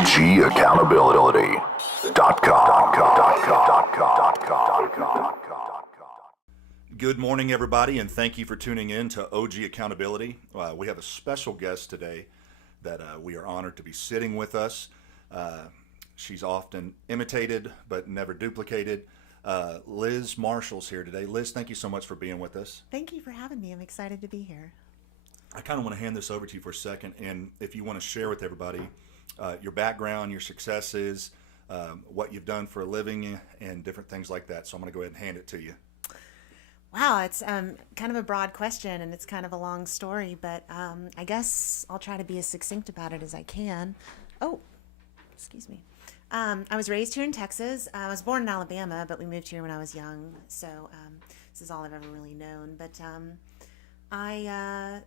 OGAccountability.com. Good morning, everybody, and thank you for tuning in to OG Accountability. We have a special guest today that we are honored to be sitting with us. She's often imitated but never duplicated. Liz Marshall's here today. Liz, thank you so much for being with us. Thank you for having me. I'm excited to be here. I kind of want to hand this over to you for a second, and if you want to share with everybody your background, your successes, what you've done for a living, and different things like that. So I'm going to go ahead and hand it to you. Wow, it's kind of a broad question, and it's kind of a long story, but I guess I'll try to be as succinct about it as I can. Oh, excuse me. I was raised here in Texas. I was born in Alabama, but we moved here when I was young, so this is all I've ever really known. But I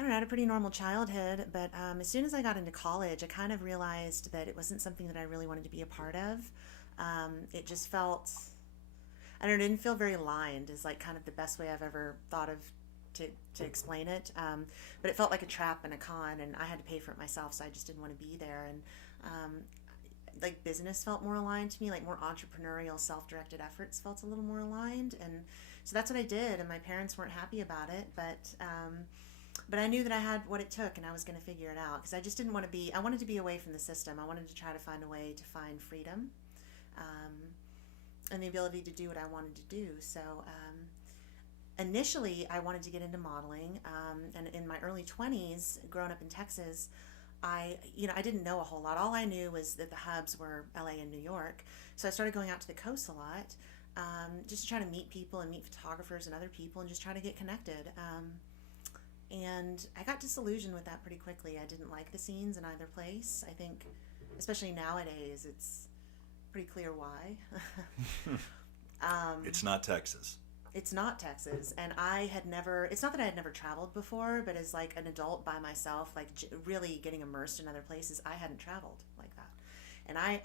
don't know, I had a pretty normal childhood, but as soon as I got into college, I kind of realized that it wasn't something that I really wanted to be a part of. It just felt, I don't know, it didn't feel very aligned is like kind of the best way I've ever thought of to explain it. But it felt like a trap and a con, and I had to pay for it myself, so I just didn't want to be there. And like business felt more aligned to me, like more entrepreneurial, self-directed efforts felt a little more aligned. And so that's what I did, and my parents weren't happy about it, but I knew that I had what it took, and I was going to figure it out, because I just didn't want to be, I wanted to be away from the system. I wanted to try to find a way to find freedom and the ability to do what I wanted to do. So initially, I wanted to get into modeling, and in my early 20s, growing up in Texas, I didn't know a whole lot. All I knew was that the hubs were LA and New York, so I started going out to the coast a lot, just to try to meet people and meet photographers and other people and just try to get connected. And I got disillusioned with that pretty quickly. I didn't like the scenes in either place. I think, especially nowadays, it's pretty clear why. It's not Texas. It's not Texas. And I had never, it's not that I had never traveled before, but as like an adult by myself, like really getting immersed in other places, I hadn't traveled like that. And I'm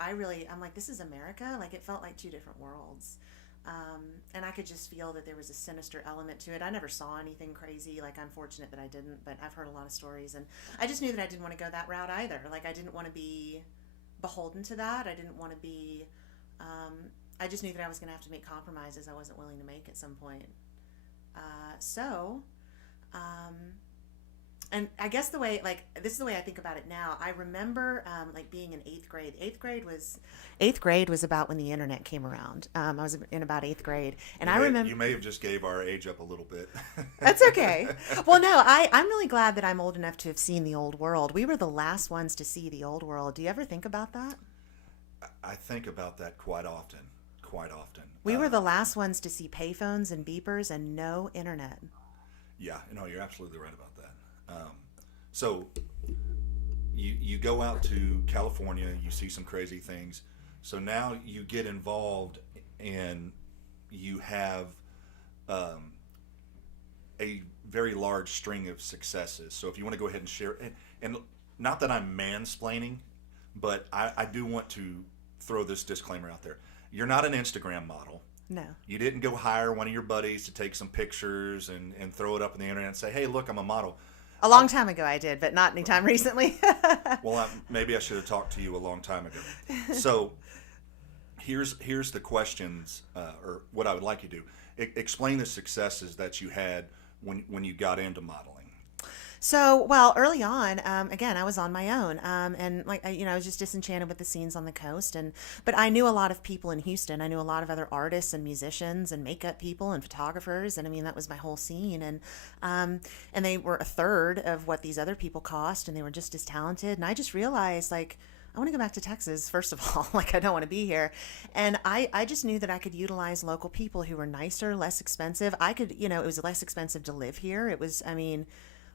like, this is America? Like it felt like two different worlds. And I could just feel that there was a sinister element to it. I never saw anything crazy. Like, I'm fortunate that I didn't, but I've heard a lot of stories. And I just knew that I didn't want to go that route either. Like, I didn't want to be beholden to that. I didn't want to be, I just knew that I was going to have to make compromises I wasn't willing to make at some point. And I guess this is the way I think about it now. I remember like being in eighth grade. Eighth grade was about when the internet came around. I was in about eighth grade, and I remember. You may have just gave our age up a little bit. That's okay. Well, no, I'm really glad that I'm old enough to have seen the old world. We were the last ones to see the old world. Do you ever think about that? I think about that quite often. We were the last ones to see payphones and beepers and no internet. Yeah, no, you're absolutely right about that. So you go out to California, you see some crazy things. So now you get involved and you have a very large string of successes. So if you want to go ahead and share, and not that I'm mansplaining, but I do want to throw this disclaimer out there. You're not an Instagram model. No. You didn't go hire one of your buddies to take some pictures and throw it up on the internet and say, hey, look, I'm a model. A long time ago I did, but not anytime recently. Well, maybe I should have talked to you a long time ago. So here's the questions, or what I would like you to do. Explain the successes that you had when you got into modeling. So, well, early on, again, I was on my own, and like, I was just disenchanted with the scenes on the coast, but I knew a lot of people in Houston. I knew a lot of other artists and musicians and makeup people and photographers, and I mean, that was my whole scene, and they were a third of what these other people cost, and they were just as talented, and I just realized, like, I want to go back to Texas, first of all. Like, I don't want to be here. And I just knew that I could utilize local people who were nicer, less expensive. It was less expensive to live here. It was,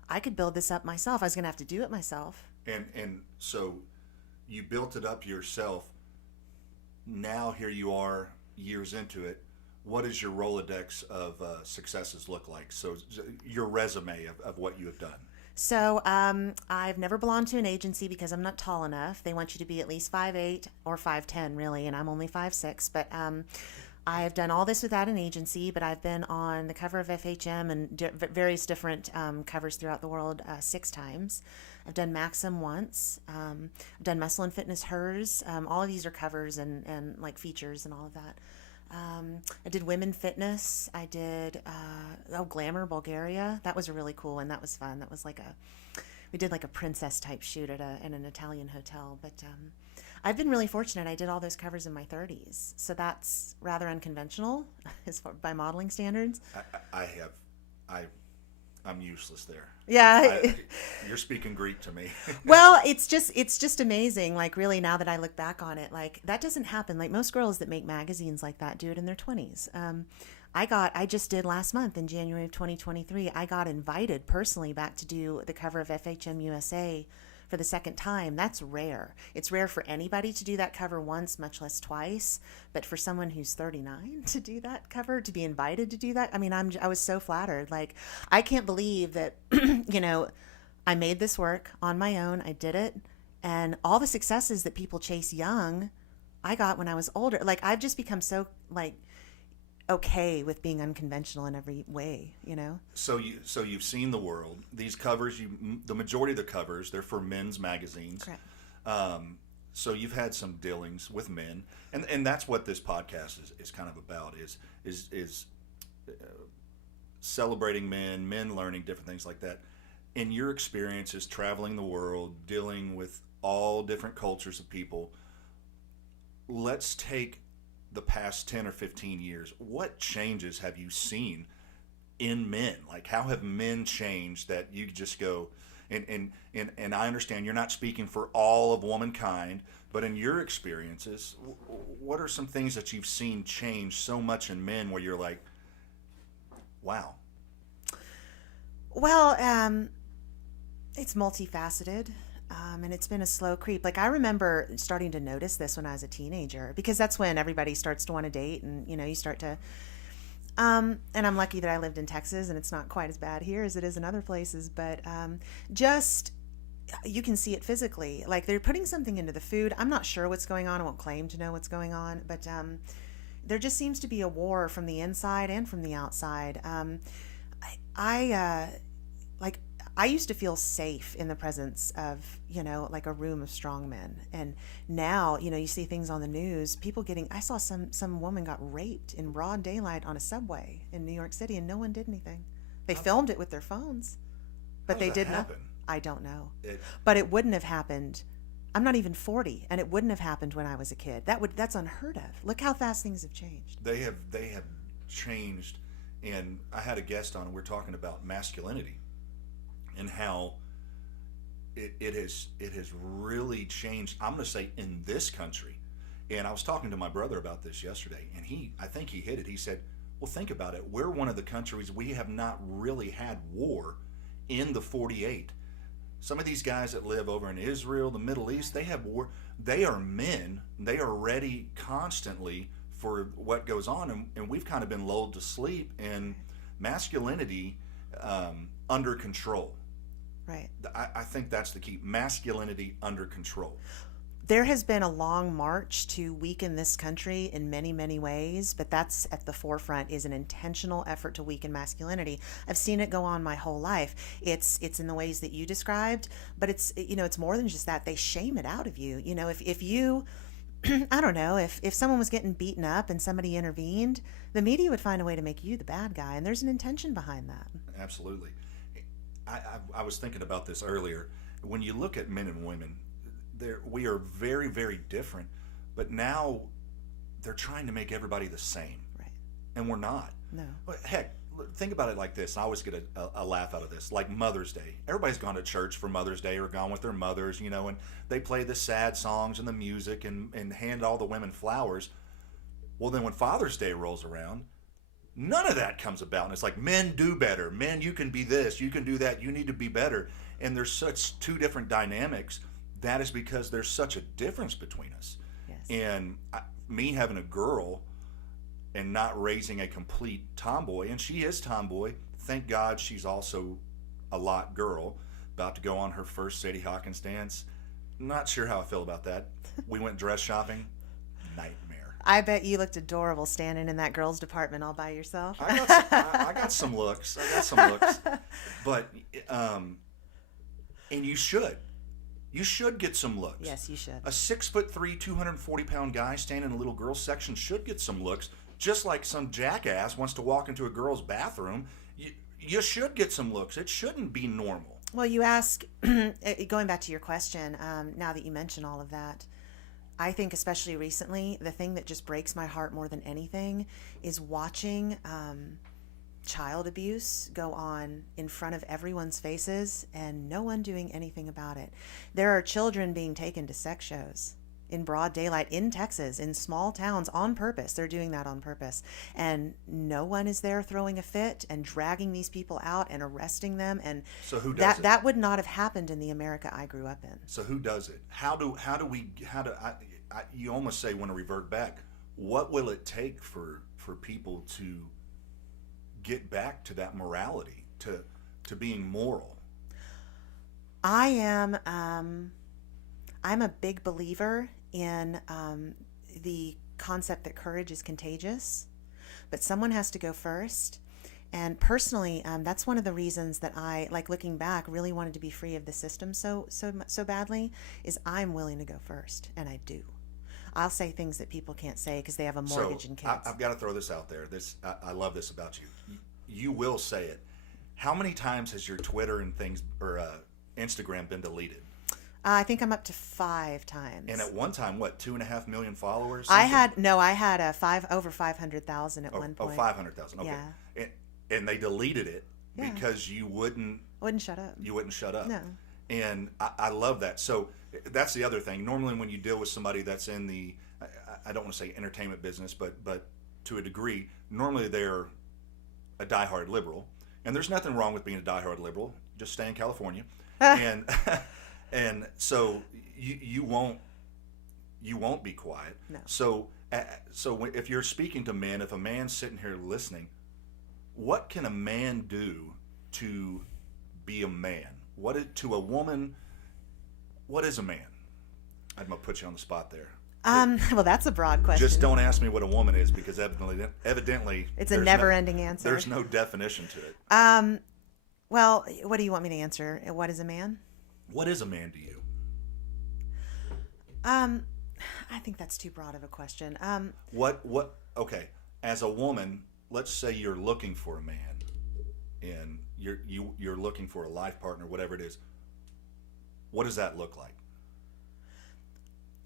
I could build this up myself. I was going to have to do it myself. And so you built it up yourself. Now here you are years into it. What does your Rolodex of successes look like? So your resume of what you have done. So I've never belonged to an agency because I'm not tall enough. They want you to be at least 5'8" or 5'10", really, and I'm only 5'6". But I've done all this without an agency, but I've been on the cover of FHM and various different covers throughout the world 6 times. I've done Maxim once. I've done Muscle and Fitness, Hers. All of these are covers and like features and all of that. I did Women Fitness. I did Glamour Bulgaria. That was a really cool one. That was fun. That was like we did like a princess type shoot in an Italian hotel. But I've been really fortunate. I did all those covers in my 30s, so that's rather unconventional as far by modeling standards. I'm useless there. Yeah. You're speaking Greek to me. Well, it's just amazing. Like really, now that I look back on it, like that doesn't happen. Like most girls that make magazines like that do it in their 20s. I just did last month in January of 2023. I got invited personally back to do the cover of FHM USA for the second time. That's rare. It's rare for anybody to do that cover once, much less twice. But for someone who's 39 to do that cover, to be invited to do that, I mean, I was so flattered. Like, I can't believe that, I made this work on my own. I did it. And all the successes that people chase young, I got when I was older. Like, I've just become so, like, okay with being unconventional in every way, So you've seen the world. These covers, the majority of the covers, they're for men's magazines. Correct. So you've had some dealings with men, and that's what this podcast is kind of about. Is celebrating men learning different things like that. In your experiences traveling the world, dealing with all different cultures of people, let's take the past 10 or 15 years. What changes have you seen in men? Like, how have men changed that you just go, and I understand you're not speaking for all of womankind, but in your experiences, what are some things that you've seen change so much in men where you're like, wow? Well, it's multifaceted. And it's been a slow creep. Like, I remember starting to notice this when I was a teenager, because that's when everybody starts to want to date, and you start to and I'm lucky that I lived in Texas and it's not quite as bad here as it is in other places, but just you can see it physically. Like, they're putting something into the food. I'm not sure what's going on. I won't claim to know what's going on, but there just seems to be a war from the inside and from the outside. I used to feel safe in the presence of, like a room of strong men. And now, you see things on the news, I saw some woman got raped in broad daylight on a subway in New York City, and no one did anything. They filmed it with their phones, but they did not. I don't know. But it wouldn't have happened. I'm not even 40, and it wouldn't have happened when I was a kid. That's unheard of. Look how fast things have changed. They have changed. And I had a guest on, and we're talking about masculinity and how it has really changed. I'm going to say in this country. And I was talking to my brother about this yesterday, and I think he hit it. He said, well, think about it. We're one of the countries, we have not really had war in the 48. Some of these guys that live over in Israel, the Middle East, they have war. They are men. They are ready constantly for what goes on, and we've kind of been lulled to sleep in masculinity under control. Right. I think that's the key. Masculinity under control. There has been a long march to weaken this country in many, many ways, but that's at the forefront, is an intentional effort to weaken masculinity. I've seen it go on my whole life. It's in the ways that you described, but it's more than just that. They shame it out of you. If you I don't know, if someone was getting beaten up and somebody intervened, the media would find a way to make you the bad guy, and there's an intention behind that. Absolutely. I was thinking about this earlier. When you look at men and women, we are very, very different, but now they're trying to make everybody the same. Right. And we're not. No. But heck, think about it like this. I always get a laugh out of this. Like Mother's Day. Everybody's gone to church for Mother's Day or gone with their mothers, and they play the sad songs and the music and hand all the women flowers. Well, then when Father's Day rolls around, none of that comes about. And it's like, men do better. Men, you can be this. You can do that. You need to be better. And there's such two different dynamics. That is because there's such a difference between us. Yes. And me having a girl and not raising a complete tomboy, and she is tomboy. Thank God she's also a lot girl, about to go on her first Sadie Hawkins dance. Not sure how I feel about that. We went dress shopping. Nightmare. I bet you looked adorable standing in that girls' department all by yourself. I got some looks. I got some looks. But, and you should. You should get some looks. Yes, you should. A 6'3", 240-pound guy standing in a little girls section should get some looks. Just like some jackass wants to walk into a girl's bathroom, you should get some looks. It shouldn't be normal. Well, you ask, going back to your question, now that you mention all of that, I think especially recently, the thing that just breaks my heart more than anything is watching child abuse go on in front of everyone's faces and no one doing anything about it. There are children being taken to sex shows in broad daylight in Texas, in small towns, on purpose. They're doing that on purpose. And no one is there throwing a fit and dragging these people out and arresting them. And so who does it? That would not have happened in the America I grew up in. So who does it? You almost say want to revert back. What will it take for people to get back to that morality, to being moral? I'm a big believer in the concept that courage is contagious, but someone has to go first. And personally, that's one of the reasons that I, like looking back, really wanted to be free of the system so badly, is I'm willing to go first, and I do. I'll say things that people can't say because they have a mortgage and kids. I've got to throw this out there. I love this about you. You will say it. How many times has your Twitter and things or Instagram been deleted? I think I'm up to 5 times. And at one time, what, 2.5 million followers? I had over 500,000 at one point. Oh, 500,000. Okay. Yeah. And they deleted it because you wouldn't shut up. You wouldn't shut up. No. And I love that. So that's the other thing. Normally when you deal with somebody that's in the, I don't want to say entertainment business, but to a degree, normally they're a diehard liberal. And there's nothing wrong with being a diehard liberal. Just stay in California. And so you won't be quiet. No. So if you're speaking to men, if a man's sitting here listening, what can a man do to be a man? To a woman, what is a man? I'm gonna put you on the spot there. Well, that's a broad question. Just don't ask me what a woman is, because evidently it's a never-ending answer. There's no definition to it. Well, what do you want me to answer? What is a man? What is a man to you? I think that's too broad of a question. Okay, as a woman, let's say you're looking for a man, and you're looking for a life partner, whatever it is. What does that look like?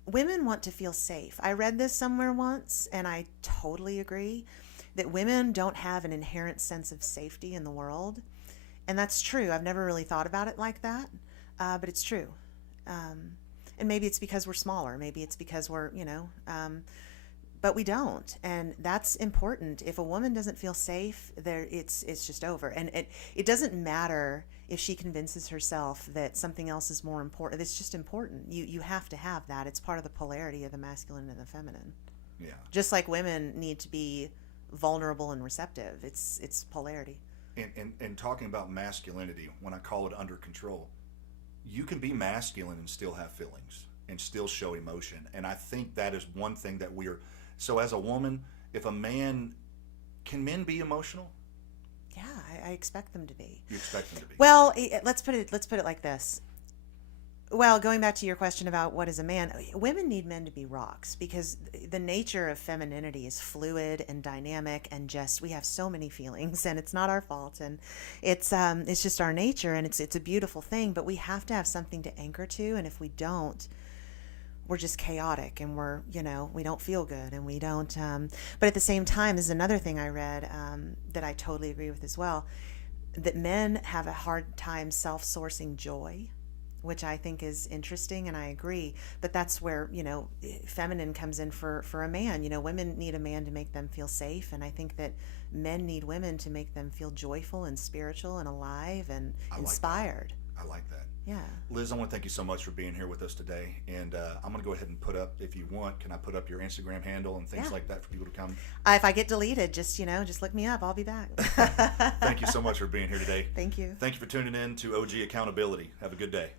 Women want to feel safe. I read this somewhere once, and I totally agree that women don't have an inherent sense of safety in the world. And that's true. I've never really thought about it like that, but it's true. And maybe it's because we're smaller. Maybe it's because we're, but we don't. And that's important. If a woman doesn't feel safe, it's just over. And it doesn't matter if she convinces herself that something else is more important. It's just important. You have to have that. It's part of the polarity of the masculine and the feminine. Yeah. Just like women need to be vulnerable and receptive. It's polarity. And talking about masculinity, when I call it under control, you can be masculine and still have feelings and still show emotion. And I think that is one thing that so as a woman, can men be emotional? Yeah, I expect them to be. You expect them to be. Well, let's put it like this. Well, going back to your question about what is a man, women need men to be rocks, because the nature of femininity is fluid and dynamic, and just we have so many feelings, and it's not our fault, and it's just our nature, and it's a beautiful thing. But we have to have something to anchor to, and if we don't, we're just chaotic, and we don't feel good, and we don't. But at the same time, this is another thing I read that I totally agree with as well, that men have a hard time self-sourcing joy, which I think is interesting, and I agree. But that's where, feminine comes in for a man. Women need a man to make them feel safe, and I think that men need women to make them feel joyful and spiritual and alive and inspired. I like that. Yeah. Liz, I want to thank you so much for being here with us today. And I'm going to go ahead and put up, if you want, can I put up your Instagram handle and things like that for people to come? If I get deleted, just look me up. I'll be back. Thank you so much for being here today. Thank you. Thank you for tuning in to OG Accountability. Have a good day.